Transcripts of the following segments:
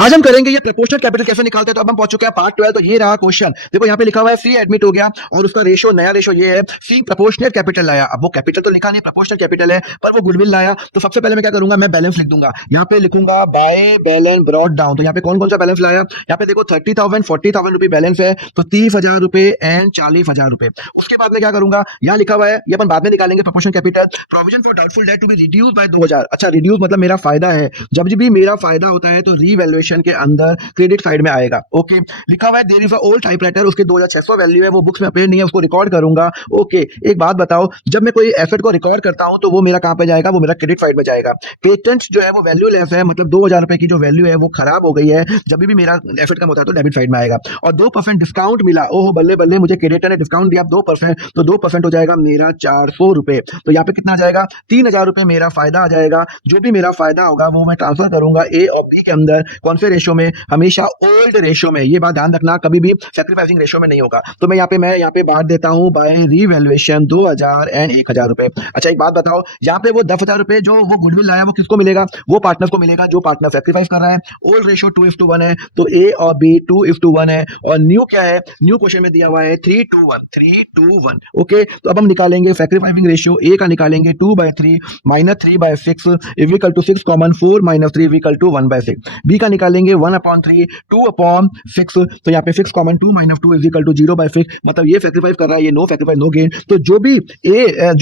आज हम करेंगे ये प्रपोर्शनल कैपिटल कैसे निकालते हैं। तो अब हम पहुंच चुके हैं पार्ट 12। तो ये रहा क्वेश्चन। देखो यहाँ पे लिखा हुआ है सी एडमिट हो गया और उसका रेशो नया रेशो ये है सी प्रपोर्शनल कैपिटल लाया। अब वो कैपिटल तो लिखा नहीं, प्रपोर्शनल कैपिटल है, पर वो गुडविल लाया। तो सबसे पहले मैं क्या करूंगा, मैं बैलेंस लिख दूंगा। यहाँ पे लिखूंगा बाय बैलेंस ब्रॉट डाउन। तो यहाँ पे कौन कौन सा बैलेंस लाया, यहाँ पे देखो 30,000 40,000 रुपए बैलेंस है, तो 30,000 रुपए एंड 40,000 रुपए। उसके बाद में क्या करूंगा, यहाँ लिखा हुआ है, ये अपन बाद में निकालेंगे proportional capital. Provision for doubtful debt to be reduce by 2,000। अच्छा, रिड्यूस मतलब मेरा फायदा है, जब भी मेरा फायदा होता है तो रीवैल्यूएशन के अंदर क्रेडिट साइड में आएगा। ओके, लिखा हुआ है there is a old typewriter, उसके 2,600 वैल्यू है, वो बुक्स में अपीयर नहीं है, उसको रिकॉर्ड करूंगा। ओके, एक बात बताओ, जब मैं कोई एसेट को रिकॉर्ड करता हूं तो वो मेरा कहां पे जाएगा, वो मेरा क्रेडिट साइड में जाएगा। पेटेंट जो है वो वैल्यू लेस है, मतलब 2,000 रुपए की जो वैल्यू है वो खराब हो गई है, जब भी मेरा एसेट कम होता है तो डेबिट साइड में आएगा। और 2% डिस्काउंट मिला, ओह बल्ले बल्ले, मुझे क्रेडिटर ने डिस्काउंट दिया 2%, तो 2% हो जाएगा मेरा 400 रुपए। तो यहाँ पे कितना आ जाएगा, 3,000 रुपए मेरा फायदा आ जाएगा। जो भी मेरा फायदा होगा वो मैं ट्रांसफर करूंगा ए और बी के अंदर। कौन से रेशो में, हमेशा ओल्ड रेशो में। ये बात ध्यान रखना, कभी भी सैक्रिफाइसिंग रेशो में नहीं होगा। तो मैं यहाँ पे बांट देता हूं बाय रीवैल्यूएशन 2,000 एंड 1,000 रुपए। अच्छा, एक बात बताओ, यहाँ पे वो 10,000 रुपए जो वो गुडविल लाया वो किसको मिलेगा, वो पार्टनर्स को मिलेगा जो पार्टनर सैक्रिफाइस कर रहा है। ओल्ड रेशो 2:1 है, तो ए और बी 2:1 है। और न्यू क्या है, न्यू क्वेश्चन में दिया हुआ है 3:1। ओके, तो अब हम निकालेंगे सैक्रिफाइसिंग रेशियो। ए का निकालेंगे 2/3 minus 3/6 equal to 6 common 4 minus 3 equal to 1/6। B का निकालेंगे 1/3 2/6, तो यहाँ पे 6 common 2 minus 2 is equal to 0/6। मतलब ये सैक्रिफाइस कर रहा है, ये नो सैक्रिफाइस नो गेन। तो जो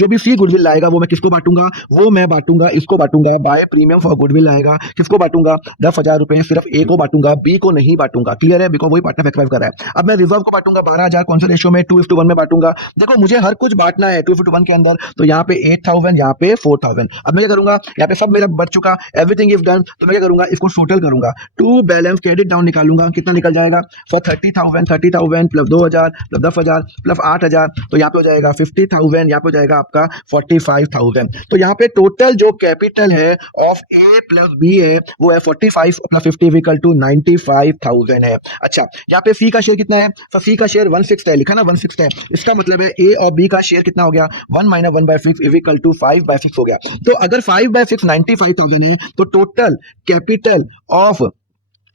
भी सी गुडविल लाएगा वो मैं किसको बांटूंगा, वो मैं बांटूंगा, इसको बांटूंगा बाय प्रीमियम फॉर गुडविल आएगा। किसको बांटूंगा, 10,000 रुपए सिर्फ ए को बांटूंगा, बी को नहीं बांटूंगा। क्लियर है, बिकॉज वही पार्टनर सैक्रिफाइस कर रहा है। अब मैं रिजर्व को बांटूंगा 12,000, कौन सा रेशियो में, 2:1 में बांटूंगा। देखो मुझे हर कुछ बांटना है 2:1 के अंदर, तो यहाँ पे 8,000, यहाँ पे 4,000। अब मैं क्या करूंगा, यहाँ पे सब मेरा बच चुका, एवरीथिंग इज डन। तो मैं क्या करूंगा, इसको टोटल करूंगा, टू बैलेंस क्रेडिट डाउन निकालूंगा। कितना निकल जाएगा, फॉर 30,000 प्लस 2,000 प्लस 10,000 प्लस 8,000, तो यहाँ पे हो जाएगा 50,000, यहाँ पे हो जाएगा आपका 45,000। तो यहाँ पे टोटल जो कैपिटल है ऑफ ए प्लस बी है वो है 45 प्लस 50 इक्वल टू 95,000 है। अच्छा, यहाँ पे सी का शेयर कितना है, तो सी का शेयर 1/6 है, लिखा ना 1/6 है। इसका मतलब है ए और बी का शेयर कितना हो गया, 1 माइनस 1/6 इज इक्वल टू 5/6 हो गया। तो अगर 5/6 95,000 है तो टोटल कैपिटल ऑफ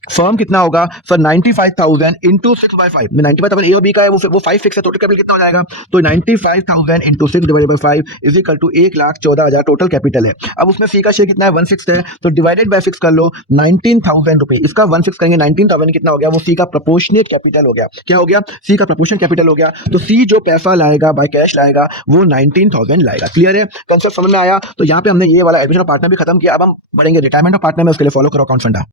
फर्म कितना होगा, सर 95,000 इंटू 6/5 में 95,000 ए और बी का है, वो 5 फिक्स है, टोटल कैपिटल कितना हो जाएगा, तो 95,000 into 6 divided by 5 is equal to 1,14,000 total capital है। अब उसमें सी का शेयर कितना है, 1/6 है, तो डिवाइडेड बाय 6 कर लो, 19,000 रुपए। इसका 1/6 करेंगे, 19,000 कितना हो गया, वो सी का प्रोपोर्शनेट कैपिटल हो गया। क्या हो गया, सी का प्रोपोर्शनल कैपिटल हो गया। तो सी जो पैसा लाएगा बाय कैश लाएगा वो 19,000 लाएगा। क्लियर है, कंसेप्ट समझ में आया। तो यहाँ पे हमने ये वाला एडमिशन ऑफ पार्टनर भी खत्म किया। अब हम बढ़ेंगे रिटायरमेंट ऑफ पार्टनर में, उसके लिए फॉलो करो अकाउंट फंडा।